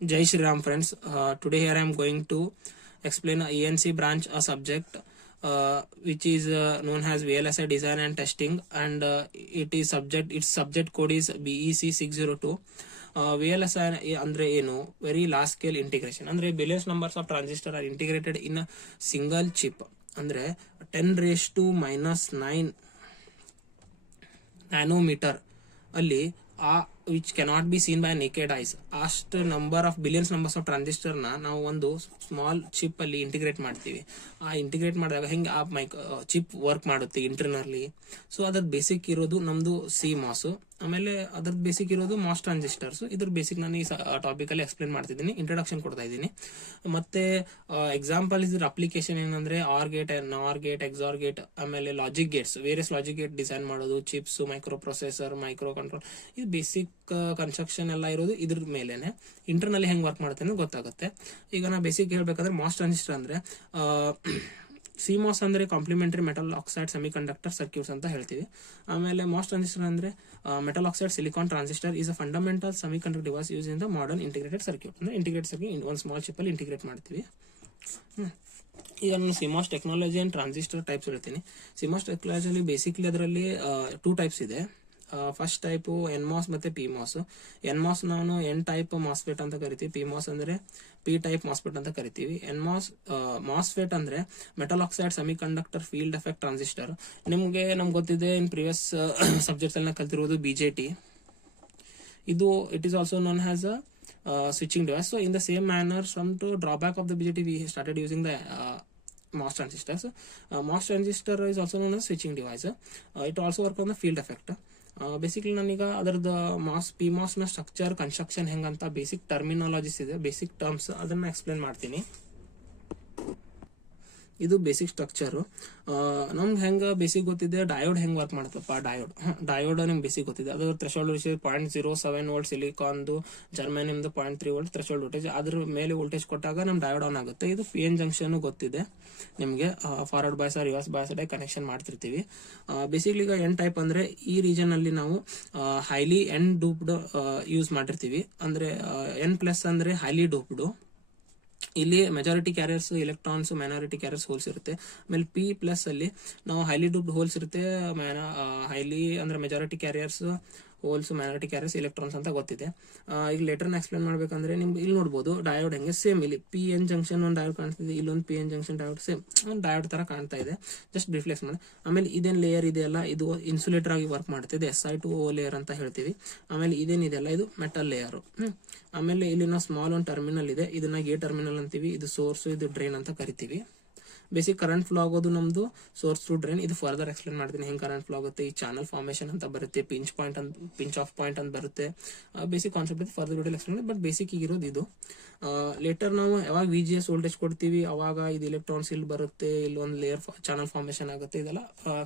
Jai Shri Ram friends. Today here I am going to explain a ENC branch, a subject which is known as VLSI design and testing, and its subject code is BEC 602. VLSI andre enu very large scale integration andre billions numbers of transistor are integrated in a single chip andre 10⁻⁻⁹ nanometer ಅಲ್ಲಿ which cannot be seen by naked eyes ಅಷ್ಟು number of billions numbers of transistor ನಾವು ಒಂದು small chip ಅಲ್ಲಿ integrate ಮಾಡ್ತೀವಿ. ಆ integrate ಮಾಡಿದಾಗ ಹೆಂಗೆ ಆ ಚಿಪ್ ವರ್ಕ್ ಮಾಡುತ್ತೆ ಇಂಟರ್ನಲಿ. ಸೊ ಅದ್ರ ಬೇಸಿಕ್ ಇರೋದು ನಮ್ದು CMOS, ಆಮೇಲೆ ಅದ್ರದ್ದು ಬೇಸಿಕ್ ಇರೋದು MOS ಟ್ರಾನ್ಸಿಸ್ಟರ್ಸ್. ಇದ್ರ ಬೇಸಿಕ್ ನಾನು ಈ ಟಾಪಿಕ್ ಅಲ್ಲಿ ಎಕ್ಸ್ಪ್ಲೇನ್ ಮಾಡ್ತಿದ್ದೀನಿ, ಇಂಟ್ರೊಡಕ್ಷನ್ ಕೊಡ್ತಾ ಇದ್ದೀನಿ. ಮತ್ತೆ ಎಕ್ಸಾಂಪಲ್ ಇದ್ರ ಅಪ್ಲಿಕೇಶನ್ ಏನಂದ್ರೆ OR gate, NOR gate, XOR gate, ಆಮೇಲೆ logic gates, various logic gate design ಮಾಡೋದು, chips, micro processor, micro control. ಇದು ಬೇಸಿಕ್ ಕನ್ಸ್ಟ್ರಕ್ಷನ್ ಎಲ್ಲ ಇರೋದು ಇದ್ರ ಮೇಲೆನೆ. ಇಂಟರ್ನಲ್ಲಿ ಹೆಂಗ್ ವರ್ಕ್ ಮಾಡುತ್ತೆ ಅಂತ ಗೊತ್ತಾಗುತ್ತೆ. ಈಗ ನಾ ಬೇಸಿಕ್ ಹೇಳ್ಬೇಕಂದ್ರೆ MOS ಟ್ರಾನ್ಸಿಸ್ಟರ್ ಅಂದ್ರೆ CMOS ಅಂದ್ರೆ complementary metal oxide semiconductor circuits ಅಂತ ಹೇಳ್ತೀವಿ. ಆಮೇಲೆ MOS ಟ್ರಾನ್ಸಿಸ್ಟರ್ ಅಂದ್ರೆ metal oxide silicon transistor is a fundamental semiconductor device use in the modern integrated circuit. ಅಂದ್ರೆ ಇಂಟಿಗ್ರೇಟೆಡ್ ಸರ್ಕ್ಯೂಟ್ ಒಂದು ಸ್ಮಾಲ್ ಚಿಪ್ ಅಲ್ಲಿ ಇಂಟಿಗ್ರೇಟ್ ಮಾಡ್ತೀವಿ. ಈಗ ನಾನು CMOS technology and transistor types ಹೇಳ್ತೀನಿ. CMOS ಟೆಕ್ನಾಲಜಿ ಬೇಸಿಕ್ಲಿ ಅದರಲ್ಲಿ 2 ಟೈಪ್ಸ್ ಇದೆ. ಫಸ್ಟ್ ಟೈಪ್ NMOS ಮತ್ತೆ PMOS. NMOS ನಾವು N ಟೈಪ್ ಮಾಸ್ಫೆಟ್ ಅಂತ ಕರಿತೀವಿ. PMOS ಅಂದ್ರೆ P ಟೈಪ್ ಮಾಸ್ಫೆಟ್ ಅಂತ ಕರಿತೀವಿ. ಮಾಸ್ಫೆಟ್ ಅಂದ್ರೆ metal oxide semi conductor field effect transistor. ನಮ್ಗೆ ಗೊತ್ತಿದೆ, ಇನ್ ಪ್ರಿವಿಯಸ್ ಸಬ್ಜೆಕ್ಟ್ಸ್ ಅಲ್ಲಿ ಕಲ್ತಿರೋದು BJT. ಇದು it is also known as a switching device. So in the same manner, some to drawback of the BJT, we started using the MOS transistors. MOS transistor is also known as switching device. It also work on the field effect. Basically ನಾನೀಗ ಅದರದ್ದು PMOS ನ structure, construction ಹೆಂಗಂತ basic terminologies ಇದೆ, basic terms, ಅದನ್ನ explain ಮಾಡ್ತೀನಿ. ಇದು basic structure. ನಮ್ಗೆ ಹೆಂಗ ಬೇಸಿಕ್ ಗೊತ್ತಿದೆ, ಡಯೋಡ್ ಹೆಂಗ್ ವರ್ಕ್ ಮಾಡುತ್ತಪ್ಪ. ಡಯೋಡ್ ನಿಮ್ಗೆ ಬೇಸಿಕ್ ಗೊತ್ತಿದೆ. ಅದು ಥ್ರೆಶೋಲ್ಡ್ ವೋಲ್ಟೇಜ್ 0.07 ವೋಲ್ಟ್, ಸಿಲಿಕಾನ್ದು, ಜರ್ಮೇನಿಯಮ್ದು 0.3 ವೋಲ್ಟ್ ಥ್ರೆಶೋಲ್ಡ್ ವೋಲ್ಟೇಜ್. ಅದ್ರ ಮೇಲೆ ವೋಲ್ಟೇಜ್ ಕೊಟ್ಟಾಗ ನಮ್ ಡಯೋಡ್ ಆನ್ ಆಗುತ್ತೆ. ಇದು PN ಜಂಕ್ಷನ್ ಗೊತ್ತಿದೆ ನಿಮ್ಗೆ. Forward bias reverse bias connection ಮಾಡ್ತಿರ್ತೀವಿ. ಬೇಸಿಕ್ಲಿ ಈಗ N ಟೈಪ್ ಅಂದ್ರೆ ಈ ರೀಜನ್ ಅಲ್ಲಿ ನಾವು ಹೈಲಿ N ಡೂಪ್ಡ್ ಯೂಸ್ ಮಾಡಿರ್ತೀವಿ. ಅಂದ್ರೆ N+ ಅಂದ್ರೆ ಹೈಲಿ ಡೂಪ್ಡ್. ಇಲ್ಲಿ majority carriers electrons, minority carriers holes ಇರುತ್ತೆ. ಆಮೇಲೆ P+ ಅಲ್ಲಿ ನಾವು ಹೈಲಿ ಡೂಪ್ಡ್ ಹೋಲ್ಸ್ ಇರುತ್ತೆ. ಹೈಲಿ ಅಂದ್ರೆ majority carriers holes, minority carriers electrons ಅಂತ ಗೊತ್ತಿದೆ. ಈಗ ಲೆಟರ್ನ ಎಕ್ಸ್ಪ್ಲೇನ್ ಮಾಡ್ಬೇಕಂದ್ರೆ ನಿಮ್ಗೆ ಇಲ್ಲಿ ನೋಡ್ಬೋದು ಡಯೋಡ್ ಹೆಂಗೆ ಸೇಮ್. ಇಲ್ಲಿ PN ಜಂಕ್ಷನ್ ಒಂದು ಡಯೋಡ್ ಕಾಣ್ತಿದೆ, ಇಲ್ಲೊಂದು PN ಜಂಕ್ಷನ್ ಡಯೋಡ್ ಸೇಮ್ ಒಂದು ಡಯೋಡ್ ತರ ಕಾಣ್ತಾ ಇದೆ. ಜಸ್ಟ್ ರಿಫ್ಲೆಕ್ಸ್ ಮಾಡಿ. ಆಮೇಲೆ ಇದೇನ್ ಲೇಯರ್ ಇದೆಯಲ್ಲ, ಇದು ಇನ್ಸುಲೇಟರ್ ಆಗಿ ವರ್ಕ್ ಮಾಡ್ತಿದೆ, SiO2 ಲೇಯರ್ ಅಂತ ಹೇಳ್ತೀವಿ. ಆಮೇಲೆ ಇದೇನಿದೆಯಲ್ಲ, ಇದು ಮೆಟಲ್ ಲೇಯರ್. ಆಮೇಲೆ ಇಲ್ಲಿ ನಾವು ಸ್ಮಾಲ್ ಒಂದು ಟರ್ಮಿನಲ್ ಇದೆ, ಇದನ್ನ ಗೇಟ್ ಟರ್ಮಿನಲ್ ಅಂತೀವಿ. ಇದು ಸೋರ್ಸ್, ಇದು ಡ್ರೈನ್ ಅಂತ ಕರಿತೀವಿ. ಬೇಸಿಕ್ ಕರೆಂಟ್ ಫ್ಲೋ ಆಗೋದು ನಮ್ದು ಸೋರ್ಸ್ ಟು ಡ್ರೈನ್. ಇದು ಫರ್ದರ್ ಎಕ್ಸ್ಪ್ಲೇನ್ ಮಾಡ್ತೀನಿ ಹೆಂಗ್ ಕರೆಂಟ್ ಫ್ಲೋ ಆಗುತ್ತೆ. ಈ ಚಾನಲ್ ಫಾರ್ಮೇಶನ್ ಅಂತ ಬರುತ್ತೆ, ಪಿಂಚ್ ಆಫ್ ಪಾಯಿಂಟ್ ಅಂತ ಬರುತ್ತೆ. ಬೇಸಿಕ್ ಕಾನ್ಸೆಪ್ಟ್ ಇದೆ, further video explain. But basic ಇರೋದು ಇದು. ಲೇಟರ್ ನಾವು ಯಾವಾಗ VGS ವೋಲ್ಟೇಜ್ ಕೊಡ್ತೀವಿ ಅವಾಗ ಇದು ಎಲೆಕ್ಟ್ರಾನ್ಸ್ ಇಲ್ಲಿ ಬರುತ್ತೆ, ಇಲ್ಲಿ ಒಂದು ಲೇಯರ್ ಚಾನಲ್ ಫಾರ್ಮೇಶನ್ ಆಗುತ್ತೆ. ಇದೆಲ್ಲ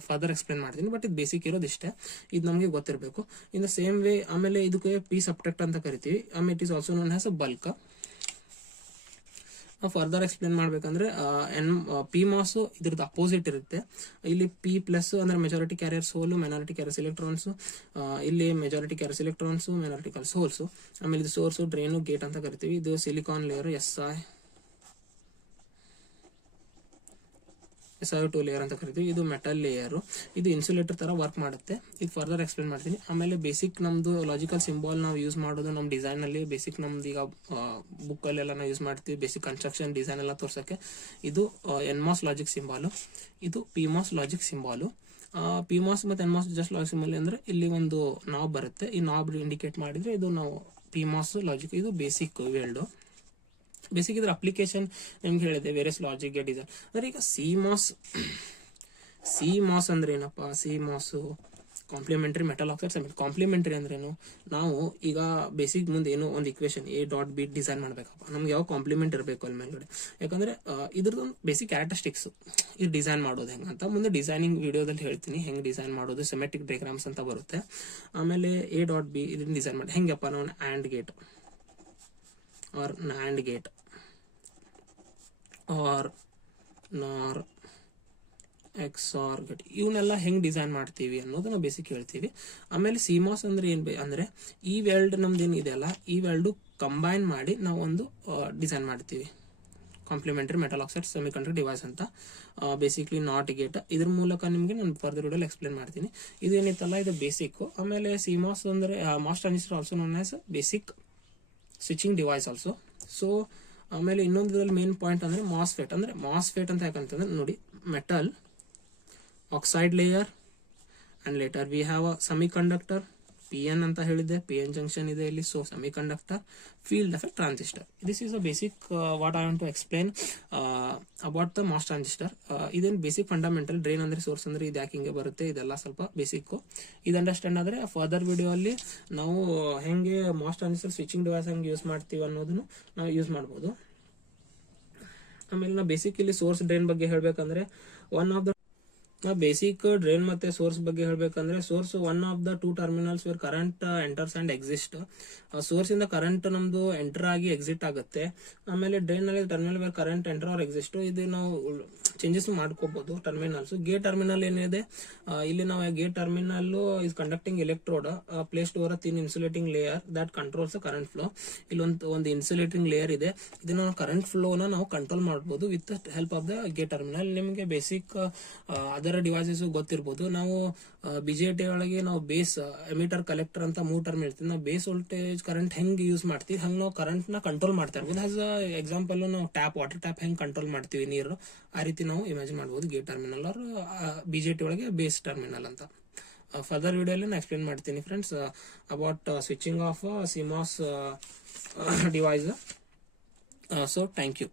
ಫರ್ದರ್ ಎಕ್ಸ್ಪ್ಲೇನ್ ಮಾಡ್ತೀನಿ. ಬಟ್ ಇದು ಬೇಸಿಕ್ ಇರೋದು ಇಷ್ಟೇ, ಇದು ನಮಗೆ ಗೊತ್ತಿರಬೇಕು. ಇನ್ ದ ಸೇಮ್ ವೇ ಆಮೇಲೆ ಇದಕ್ಕೆ P ಸಬ್ಟ್ರಾಕ್ಟ್ ಅಂತ ಕರಿತೀವಿ. ಆಮೇಲೆ it is also known as a bulk. Further explain ಮಾಡ್ಬೇಕಂದ್ರೆ PMOS ಇದ್ರದ್ದು ಅಪೋಸಿಟ್ ಇರುತ್ತೆ. ಇಲ್ಲಿ P+ ಅಂದ್ರೆ majority carriers hole, minority carriers electrons. ಇಲ್ಲಿ majority carriers electrons, minority carriers holes. ಆಮೇಲೆ ಇದು ಸೋರ್ಸ್, ಡ್ರೈನು, ಗೇಟ್ ಅಂತ ಕರಿತೀವಿ. ಇದು ಸಿಲಿಕಾನ್ ಲೇಯರ್, SiO2 ಲೇಯರ್ ಅಂತ ಕರಿತೀವಿ. ಇದು ಮೆಟಲ್ ಲೇಯರ್. ಇದು ಇನ್ಸುಲೇಟರ್ ತರ ವರ್ಕ್ ಮಾಡುತ್ತೆ. ಇದು ಫರ್ದರ್ ಎಕ್ಸ್ಪ್ಲೇನ್ ಮಾಡ್ತೀನಿ. ಆಮೇಲೆ ಬೇಸಿಕ್ ನಮ್ದು ಲಾಜಿಕಲ್ ಸಿಂಬಾಲ್ ನಾವು ಯೂಸ್ ಮಾಡೋದು ನಮ್ಮ ಡಿಸೈನ್ ಅಲ್ಲಿ. ಬೇಸಿಕ್ ನಮ್ದು ಈಗ ಬುಕ್ ಅಲ್ಲೆಲ್ಲ ನಾವು ಯೂಸ್ ಮಾಡ್ತೀವಿ ಬೇಸಿಕ್ ಕನ್ಸ್ಟ್ರಕ್ಷನ್ ಡಿಸೈನ್ ಎಲ್ಲ ತೋರ್ಸಕ್ಕೆ. ಇದು NMOS ಲಾಜಿಕ್ ಸಿಂಬಾಲು, ಇದು PMOS ಲಾಜಿಕ್ ಸಿಂಬಾಲು. PMOS ಮತ್ತೆ NMOS ಜಸ್ಟ್ ಲಾಜಿಕ್ ಸಿಂಬಲ್ ಅಂದ್ರೆ ಇಲ್ಲಿ ಒಂದು ನಾಬ್ ಬರುತ್ತೆ. ಈ ನಾಬ್ ಇಂಡಿಕೇಟ್ ಮಾಡಿದ್ರೆ ಇದು ನಾವು PMOS ಲಾಜಿಕ್. ಇದು ಬೇಸಿಕ್ ವೇಲ್ಡ್. ಬೇಸಿಕ್ ಇದ್ರ ಅಪ್ಲಿಕೇಶನ್ ನಿಮ್ಗೆ ಹೇಳಿದೆ, ವೇರಿಯಸ್ ಲಾಜಿಕ್ ಡಿಸೈನ್. ಅಂದ್ರೆ ಈಗ CMOS ಅಂದ್ರೆ ಏನಪ್ಪ? CMOS complementary metal oxide semi. Complementary ಅಂದ್ರೇನು? ನಾವು ಈಗ ಬೇಸಿಕ್ ಮುಂದೆ ಏನೋ ಒಂದು ಇಕ್ವೇಶನ್ A.B ಡಿಸೈನ್ ಮಾಡ್ಬೇಕಪ್ಪ, ನಮ್ಗೆ ಯಾವ ಕಾಂಪ್ಲಿಮೆಂಟ್ ಇರಬೇಕು ಅಲ್ಲಿ ಮೇಲ್ಗಡೆ. ಯಾಕಂದ್ರೆ ಇದ್ರದೊಂದು ಬೇಸಿಕ್ ಕ್ಯಾರೆಕ್ಟರಿಸ್ಟಿಕ್ಸ್, ಇದು ಡಿಸೈನ್ ಮಾಡೋದು ಹೆಂಗಂತ ಮುಂದೆ ಡಿಸೈನಿಂಗ್ ವಿಡಿಯೋದಲ್ಲಿ ಹೇಳ್ತೀನಿ. ಹೆಂಗ್ ಡಿಸೈನ್ ಮಾಡೋದು, ಸಿಮೆಟ್ರಿಕ್ ಡಯಾಗ್ರಾಮ್ಸ್ ಅಂತ ಬರುತ್ತೆ. ಆಮೇಲೆ A.B ಇದನ್ನ ಡಿಸೈನ್ ಮಾಡಿ ಹೆಂಗಪ್ಪ ನಾವು AND gate or NAND gate or NOR XOR gate, ಇವನ್ನೆಲ್ಲ ಹೆಂಗ್ ಡಿಸೈನ್ ಮಾಡ್ತೀವಿ ಅನ್ನೋದನ್ನ ಬೇಸಿಕ್ ಹೇಳ್ತೀವಿ. ಆಮೇಲೆ CMOS ಅಂದ್ರೆ ಏನ್ ಅಂದ್ರೆ ಈ ವೆಲ್ಡ್ ನಮ್ದು ಏನಿದೆ ಅಲ್ಲ, ಈ ವೆಲ್ಡ್ ಕಂಬೈನ್ ಮಾಡಿ ನಾವು ಒಂದು ಡಿಸೈನ್ ಮಾಡ್ತೀವಿ, complementary metal oxide semiconductor device ಅಂತ. Basically NOT gate. ಇದ್ರ ಮೂಲಕ ನಿಮಗೆ ನಾನು ಫರ್ದರ್ ವಿಡಿಯೋಲಿ ಎಕ್ಸ್ಪ್ಲೇನ್ ಮಾಡ್ತೀನಿ. ಇದೇನಿತ್ತಲ್ಲ ಇದು ಬೇಸಿಕ್. ಆಮೇಲೆ ಸಿಮಾಸ್ ಅಂದ್ರೆ MOS transistor also known as basic switching device also. So ಆಮೇಲೆ ಇನ್ನೊಂದು ಇದರಲ್ಲಿ ಮೇನ್ ಪಾಯಿಂಟ್ ಅಂದ್ರೆ ಮಾಸ್ಫೆಟ್. ಅಂದ್ರೆ ಮಾಸ್ಫೆಟ್ ಅಂತ ಯಾಕಂತಂದ್ರೆ ನೋಡಿ, metal oxide layer and later we have a semiconductor PN ಅಂತ ಹೇಳಿದ್ದೆ, PN ಜಂಕ್ಷನ್ ಇದೆ ಇಲ್ಲಿ. So semiconductor field effect transistor. This is a basic what I want to explain about the MOS transistor. ಇದೇನು basic fundamental. Drain ಅಂದ್ರೆ source ಅಂದ್ರೆ ಇದು ಯಾಕೆ ಹಿಂಗೆ ಬರುತ್ತೆ, ಇದೆಲ್ಲ ಸ್ವಲ್ಪ ಬೇಸಿಕ್. ಇದು ಅಂಡರ್ಸ್ಟ್ಯಾಂಡ್ ಆದ್ರೆ ಫರ್ದರ್ ವಿಡಿಯೋ ಅಲ್ಲಿ ನಾವು ಹೆಂಗೆ ಮಾಸ್ ಟ್ರಾನ್ಸಿಸ್ಟರ್ ಸ್ವಿಚಿಂಗ್ ಡಿವೈಸ್ ಹೆಂಗೆ ಯೂಸ್ ಮಾಡ್ತೀವಿ ಅನ್ನೋದನ್ನು ನಾವು ಯೂಸ್ ಮಾಡ್ಬೋದು. ಆಮೇಲೆ ನಾವು ಬೇಸಿಕ್ ಇಲ್ಲಿ ಸೋರ್ಸ್ ಡ್ರೈನ್ ಬಗ್ಗೆ ಹೇಳ್ಬೇಕಂದ್ರೆ one of the basic drain ಮತ್ತೆ ಸೋರ್ಸ್ ಬಗ್ಗೆ ಹೇಳ್ಬೇಕಂದ್ರೆ source one of the 2 terminals where current enters and exist. Source ಇಂದ ಕರೆಂಟ್ ನಮ್ದು ಎಂಟರ್ ಆಗಿ ಎಕ್ಸಿಟ್ ಆಗುತ್ತೆ. ಆಮೇಲೆ ಡ್ರೈನ್ ನಲ್ಲಿ terminal where current enter or exist. ಇದು ನಾವು ಚೇಂಜಸ್ ಮಾಡ್ಕೋಬಹುದು ಟರ್ಮಿನಲ್ಸ್. ಗೇಟ್ ಟರ್ಮಿನಲ್ ಏನಿದೆ ಇಲ್ಲಿ ನಾವು gate terminal is conducting electrode placed over thin insulating layer that controls current flow. ಇಲ್ಲಿ ಒಂದು ಇನ್ಸುಲೇಟಿಂಗ್ ಲೇಯರ್ ಇದೆ. ಇದನ್ನ ಕರೆಂಟ್ ಫ್ಲೋನ ನಾವು ಕಂಟ್ರೋಲ್ ಮಾಡಬಹುದು with help of the gate terminal. ನಿಮಗೆ ಬೇಸಿಕ್ ಅದರ್ ಡಿವೈಸಸ್ ಗೊತ್ತಿರಬಹುದು. ನಾವು BJT ಒಳಗೆ ನಾವು ಬೇಸ್ ಎಮಿಟರ್ ಕಲೆಕ್ಟರ್ ಅಂತ 3 ಟರ್ಮ್ ಹೇಳ್ತೀವಿ. ನಾವು ಬೇಸ್ ವೋಲ್ಟೇಜ್ ಕರೆಂಟ್ ಹೆಂಗ್ ಯೂಸ್ ಮಾಡ್ತೀವಿ ಹಂಗೆ ನಾವು ಕರೆಂಟ್ ನ ಕಂಟ್ರೋಲ್ ಮಾಡ್ತಾ ಇರ್ಬೋದು. ಆಸ್ ಎಕ್ಸಾಂಪಲ್ ನಾವು ವಾಟರ್ ಟ್ಯಾಪ್ ಹೆಂಗ್ ಕಂಟ್ರೋಲ್ ಮಾಡ್ತೀವಿ ನೀರು, ಆ ರೀತಿ ನಾವು ಇಮ್ಯಾಜಿನ್ ಮಾಡಬಹುದು ಗೇಟ್ ಟರ್ಮಿನಲ್ ಆರ್ BJT ಒಳಗೆ ಬೇಸ್ ಟರ್ಮಿನಲ್ ಅಂತ. ಫರ್ದರ್ ವಿಡಿಯೋಲಿ ನಾನು ಎಕ್ಸ್ಪ್ಲೇನ್ ಮಾಡ್ತೀನಿ friends about switching of CMOS device. So thank you.